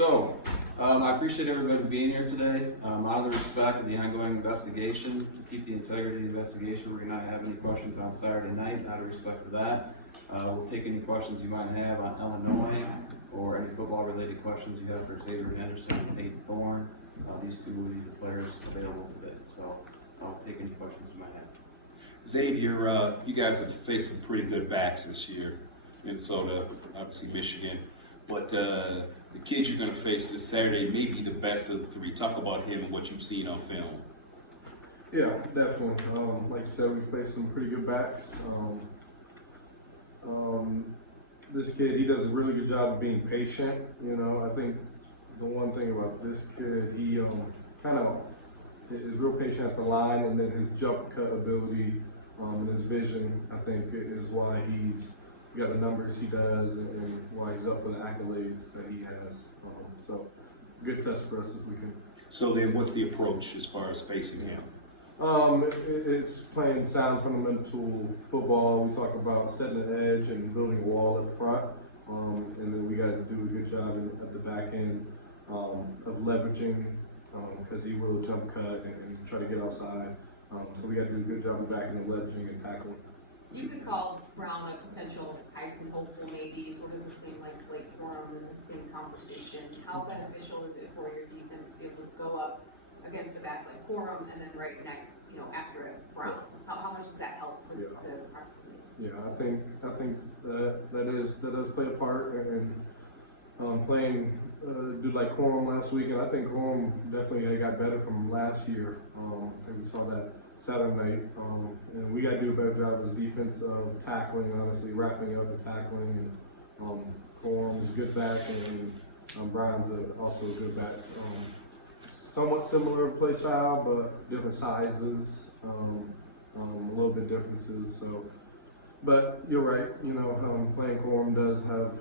So, I appreciate everybody being here today. Out of the respect of the ongoing investigation, to keep the integrity of the investigation, we're not have any questions on Saturday night. Out of respect for that, we'll take any questions you might have on Illinois or any football-related questions you have for Xavier Henderson and Payton Thorne. These two will be the players available today. So, I'll take any questions you might have. Xavier, you guys have faced some pretty good backs this year. Minnesota, obviously Michigan. But the kid you're going to face this Saturday may be the best of the three. Talk about him and what you've seen on film. Yeah, definitely. Like you said, we faced some pretty good backs. This kid, he does a really good job of being patient. You know, I think the one thing about this kid, he kind of is real patient at the line, and then his jump cut ability and his vision, I think, is why he's got the numbers he does and why he's up for the accolades that he has. So, good test for us this weekend. So then what's the approach as far as facing him? It's playing sound fundamental football. We talk about setting an edge and building a wall at the front. And then we got to do a good job at the back end of leveraging because he will jump cut and try to get outside. So we got to do a good job of back end of leveraging and tackling. You could call Brown a potential Heisman hopeful, maybe sort of the same like Blake Corum in the same conversation. How beneficial is it for your defense to be able to go up against a back like Corum and then right next, after it, Brown? How much does that help with the proximity? Yeah, I think that does play a part, and playing a dude like Corum last week, and I think Corum definitely got better from last year. I think we saw that Saturday night, and we got to do a better job as a defense of tackling, honestly, wrapping up and tackling. And Corum's a good back, and Brown's also a good back. Somewhat similar play style, but different sizes, a little bit differences. So, but you're right. Playing Corum does have,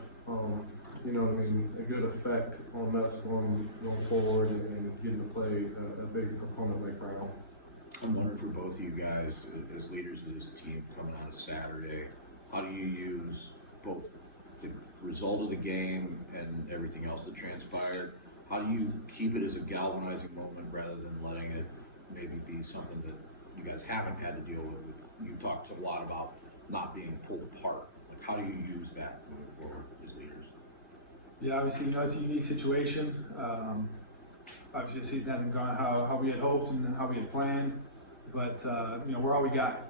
a good effect on us going forward and getting to play a big opponent like Brown. I'm wondering for both of you guys, as leaders of this team coming on a Saturday, how do you use both the result of the game and everything else that transpired? How do you keep it as a galvanizing moment rather than letting it maybe be something that you guys haven't had to deal with? You talked a lot about not being pulled apart. Like, how do you use that moving forward as leaders? Yeah, obviously, it's a unique situation. Obviously, the season hasn't gone how we had hoped and how we had planned. But, we're all we got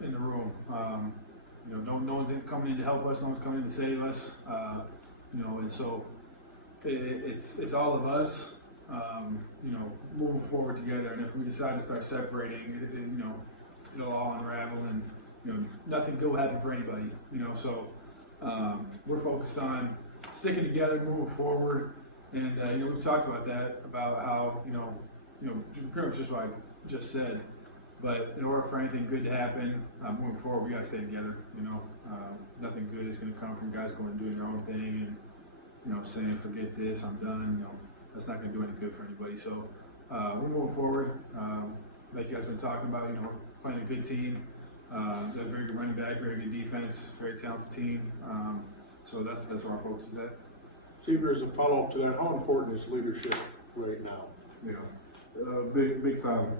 in the room. No one's coming in to help us. No one's coming in to save us. And so it's all of us, moving forward together. And if we decide to start separating, it'll all unravel and, nothing good will happen for anybody, So we're focused on sticking together, moving forward. And, we've talked about that, about how, pretty much just what I just said. But in order for anything good to happen, moving forward, we got to stay together. Nothing good is going to come from guys going and doing their own thing and, saying, forget this, I'm done. That's not going to do any good for anybody. So we're moving forward. Like you guys have been talking about, we're playing a good team. Got a very good running back, very good defense, very talented team. So that's where our focus is at. Xavier, as a follow-up to that, how important is leadership right now? Big time.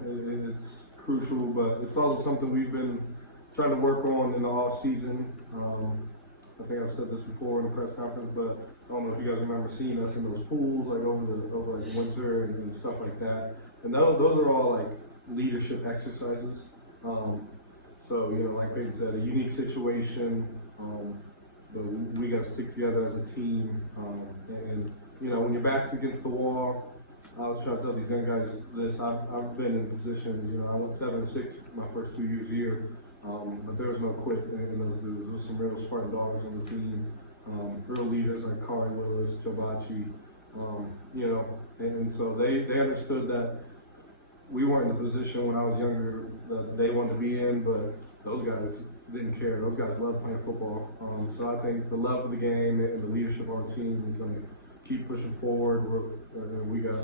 It's crucial, but it's also something we've been trying to work on in the off season. I think I've said this before in the press conference, but I don't know if you guys remember seeing us in those pools like over the winter and stuff like that. And those are all like leadership exercises. So like Payton said, a unique situation. We got to stick together as a team. And when your back's against the wall. I was trying to tell these young guys this. I've been in positions, I went 7-6 my first 2 years here, but there was no quit in those dudes. There was some real Spartan dogs on the team, real leaders like Corey Willis, Joe Bacci, and so they understood that we weren't in the position when I was younger that they wanted to be in, but those guys didn't care. Those guys loved playing football. So I think the love of the game and the leadership of our team is going to keep pushing forward. We got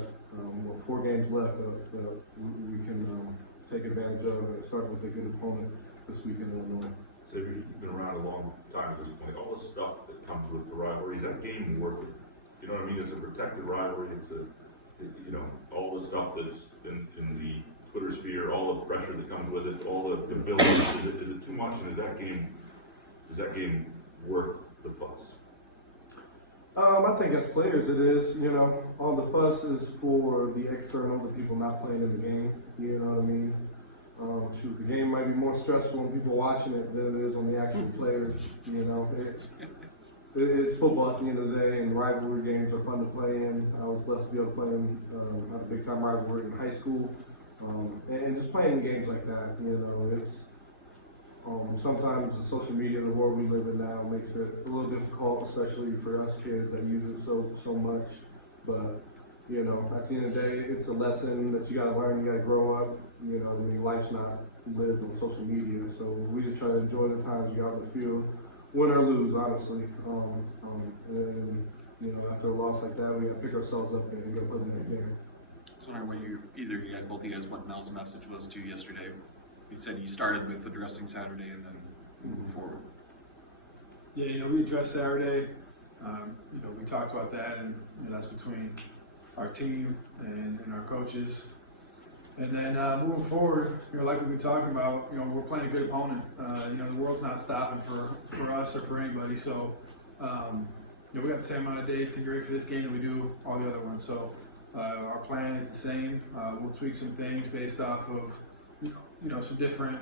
4 games left that we can take advantage of and start with a good opponent this week in Illinois. So you've been around a long time at this point. All the stuff that comes with the rivalry, is that game worth it You know what I mean? It's a protected rivalry. It's a, you know, all the stuff that's in the Twitter sphere, all the pressure that comes with it, all the build. Is it too much? And is that game worth the fuss? I think as players it is, you know, all the fuss is for the external, the people not playing in the game, you know what I mean? Shoot, the game might be more stressful on people watching it than it is on the actual players, you know. It's football at the end of the day, and rivalry games are fun to play in. I was blessed to be able to play in had a big time rivalry in high school, and just playing in games like that, you know, it's sometimes the social media, the world we live in now, makes it a little difficult, especially for us kids that use it so much. But you know, at the end of the day, it's a lesson that you got to learn. You got to grow up. You know, I mean, life's not lived on social media, so we just try to enjoy the times you got on the field, win or lose, honestly. And you know, after a loss like that, we got to pick ourselves up and go play the next game. I was wondering what both of you guys, what Mel's message was to you yesterday. He said you started with addressing Saturday and then moving forward. Yeah, you know, we addressed Saturday. You know, we talked about that, and you know, that's between our team and our coaches. And then moving forward, you know, like we've been talking about, you know, we're playing a good opponent. You know, the world's not stopping for us or for anybody. So, you know, we got the same amount of days to get ready for this game that we do all the other ones. So, our plan is the same. We'll tweak some things based off of, you know, some different,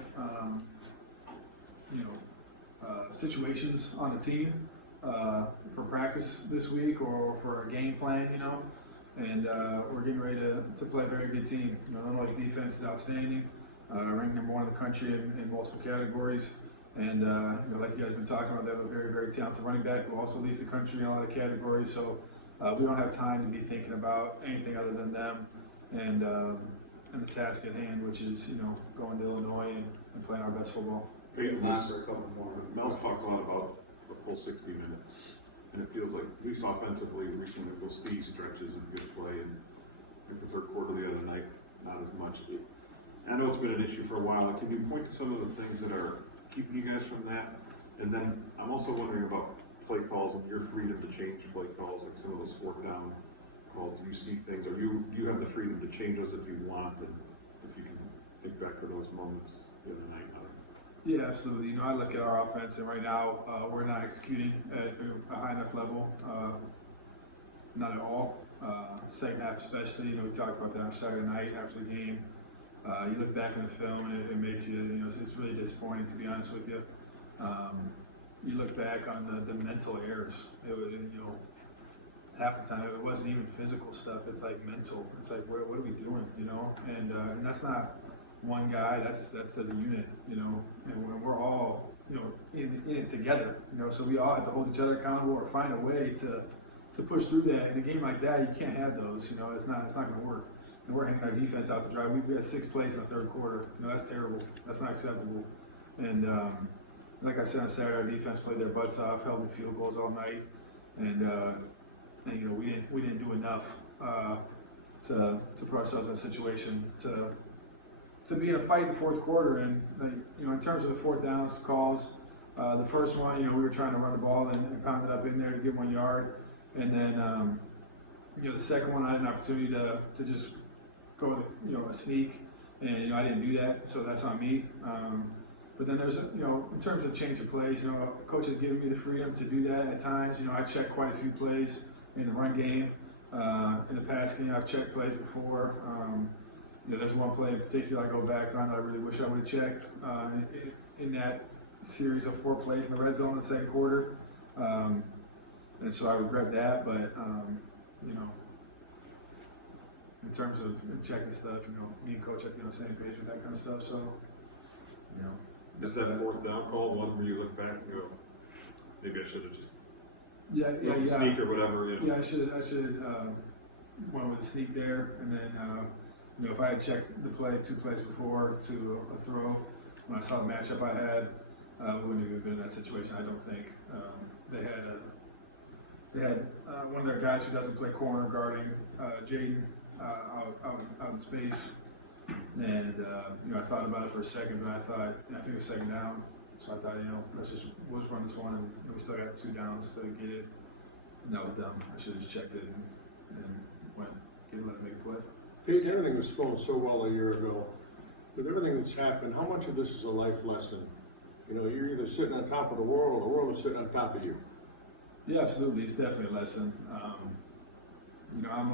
situations on the team for practice this week or for a game plan, you know. And we're getting ready to play a very good team. You know, Illinois' defense is outstanding, ranked number 1 in the country in multiple categories. And you know, like you guys have been talking about, they have a very, very talented running back who also leads the country in a lot of categories. So we don't have time to be thinking about anything other than them and the task at hand, which is, you know, going to Illinois and playing our best football. Payton Thorne, Mel's talked a lot about a full 60 minutes. And it feels like, at least offensively, recently we'll see stretches of good play. And in the third quarter the other night, not as much. I know it's been an issue for a while. Can you point to some of the things that are keeping you guys from that? And then I'm also wondering about play calls and your freedom to change play calls, like some of those 4th down calls. Do you see things, or you have the freedom to change those if you want, and if you can think back to those moments the other night? Yeah, absolutely. You know, I look at our offense, and right now we're not executing at a high enough level, not at all. Second half especially, you know, we talked about that on Saturday night after the game. You look back in the film, and it makes you know, it's really disappointing, to be honest with you. You look back on the mental errors. It was, you know, half the time it wasn't even physical stuff. It's like mental. It's like, what are we doing, you know? And that's not one guy, that's as a unit, you know, and we're all, you know, in it together, you know, so we all have to hold each other accountable or find a way to push through that. In a game like that, you can't have those, you know, it's not going to work. And we're hanging our defense out to dry. We had 6 plays in the third quarter. You know, that's terrible. That's not acceptable. And like I said on Saturday, our defense played their butts off, held in field goals all night, and you know, we didn't do enough to put ourselves in a situation to be in a fight in the fourth quarter. And you know, in terms of the 4th downs calls, the first one, you know, we were trying to run the ball and pound it up in there to get 1 yard, and then you know, the second one I had an opportunity to just go with, you know, a sneak, and you know, I didn't do that, so that's on me. But then there's, you know, in terms of change of plays, you know, coach has given me the freedom to do that at times. You know, I checked quite a few plays in the run game, in the pass game. I've checked plays before. You know, there's one play in particular I go back on that I really wish I would have checked in that series of 4 plays in the red zone in the second quarter. And so I regret that, but, you know, in terms of checking stuff, you know, me and coach have to be on the same page with that kind of stuff, so, you know. Is that 4th down call one where you look back and go, maybe I should have just sneak or whatever? You know? Yeah, I should went with a sneak there, and then you know, if I had checked the play 2 plays before to a throw, when I saw the matchup I had, we wouldn't have been in that situation. I don't think they had one of their guys who doesn't play corner guarding Jaden out in space. And, you know, I thought about it for a second, but I think it was 2nd down. So I thought, you know, we'll just run this one, and we still got 2 downs to get it. that was dumb. I should have just checked it and went, let it make a play. Pete, everything was going so well a year ago. With everything that's happened, how much of this is a life lesson? You know, you're either sitting on top of the world or the world is sitting on top of you. Yeah, absolutely. It's definitely a lesson. You know, I'm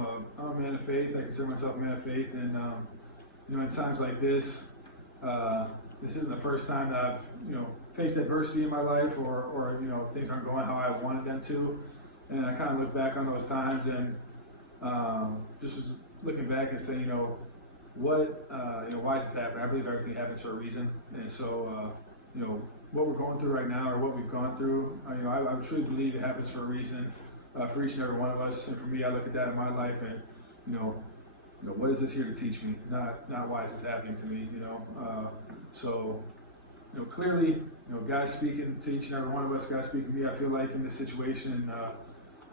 a man of faith. I consider myself a man of faith, and you know, in times like this, this isn't the first time that I've faced adversity in my life, or you know, things aren't going how I wanted them to. And I kind of look back on those times and just was looking back and saying, what, why is this happening? I believe everything happens for a reason, and so what we're going through right now, or what we've gone through, I truly believe it happens for a reason, for each and every one of us. And for me, I look at that in my life, and what is this here to teach me? Not why is this happening to me? So clearly, God's speaking to each and every one of us. God's speaking to me. I feel like in this situation,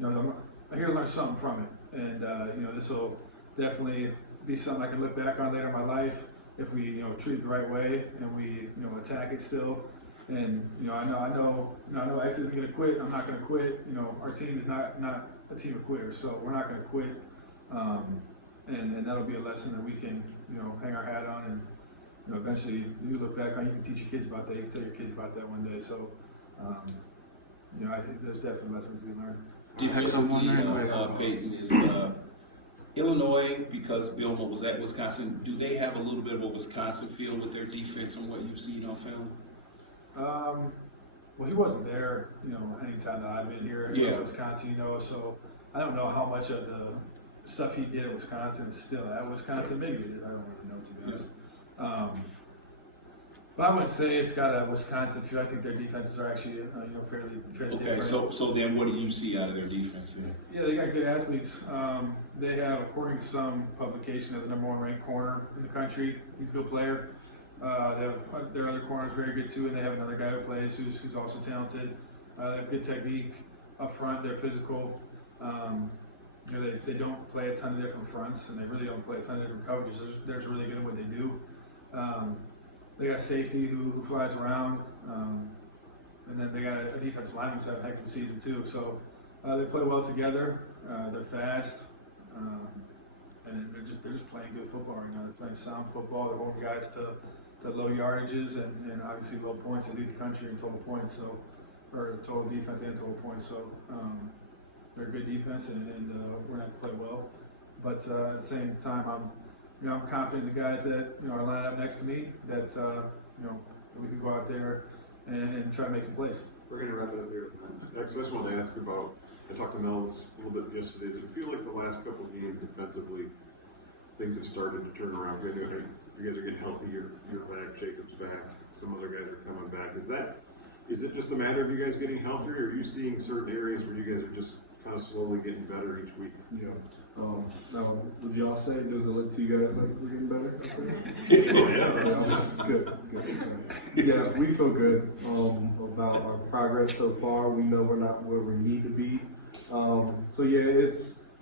and I'm here to learn something from it. And this will definitely be something I can look back on later in my life if we treat it the right way and we attack it still. And I know X isn't going to quit. I'm not going to quit. Our team is not a team of quitters, so we're not going to quit. And that'll be a lesson that we can hang our hat on, and eventually you look back on. You can teach your kids about that. You can tell your kids about that one day. So I think there's definitely lessons to be learned. Defensively, Payton, is Illinois, because Bielema was at Wisconsin, do they have a little bit of a Wisconsin feel with their defense and what you've seen on film? Well, he wasn't there, any time that I've been here in Wisconsin, so I don't know how much of the stuff he did at Wisconsin is still at Wisconsin. Maybe it is. I don't really know, to be honest. But I wouldn't say it's got a Wisconsin feel. I think their defenses are actually, fairly Okay, different. so then what do you see out of their defense then? Yeah, they got good athletes. They have, according to some publication, they're the number 1 ranked corner in the country. He's a good player. They have their other corners very good too, and they have another guy who plays who's also talented. They have good technique up front. They're physical. They don't play a ton of different fronts, and they really don't play a ton of different coverages. They're just really good at what they do. They got a safety who flies around, and then they got a defensive lineman who's had a heck of a season too. So they play well together. They're fast, and they're just playing good football right now. They're playing sound football. They're holding guys to low yardages and obviously low points. They lead the country in total points, or total defense and total points. So they're a good defense, and we're going to have to play well. But at the same time, I'm confident in the guys that are lining up next to me that that we can go out there and try to make some plays. We're going to wrap it up here. Next, I just wanted to ask about, I talked to Mel's a little bit yesterday. Does it feel like the last couple of games defensively, things have started to turn around? You guys are getting healthy. You're back. Jacob's back. Some other guys are coming back. Is it just a matter of you guys getting healthier, or are you seeing certain areas where you guys are just kind of slowly getting better each week? Yeah. Now, would y'all say, does it look to you guys like we're getting better? Good. Yeah, we feel good about our progress so far. We know we're not where we need to be. So yeah,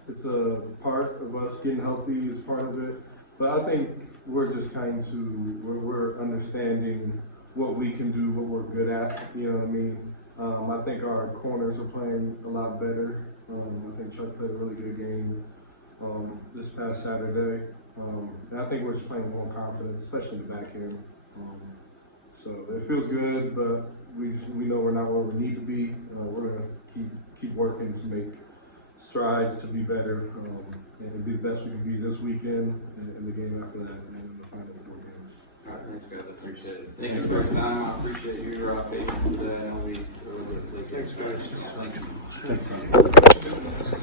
it's a part of us getting healthy is part of it. But I think we're just we're understanding what we can do, what we're good at. You know what I mean? I think our corners are playing a lot better. I think Chuck played a really good game this past Saturday. And I think we're just playing with more confidence, especially in the back end. So it feels good, but we know we're not where we need to be. We're going to keep working to make strides to be better and be the best we can be this weekend and the game after that, and then the final 4 games. All right, thanks guys, I appreciate it. Thank you for your time, I appreciate your patience today, I know we were a little bit late. Thanks, guys. Thank you.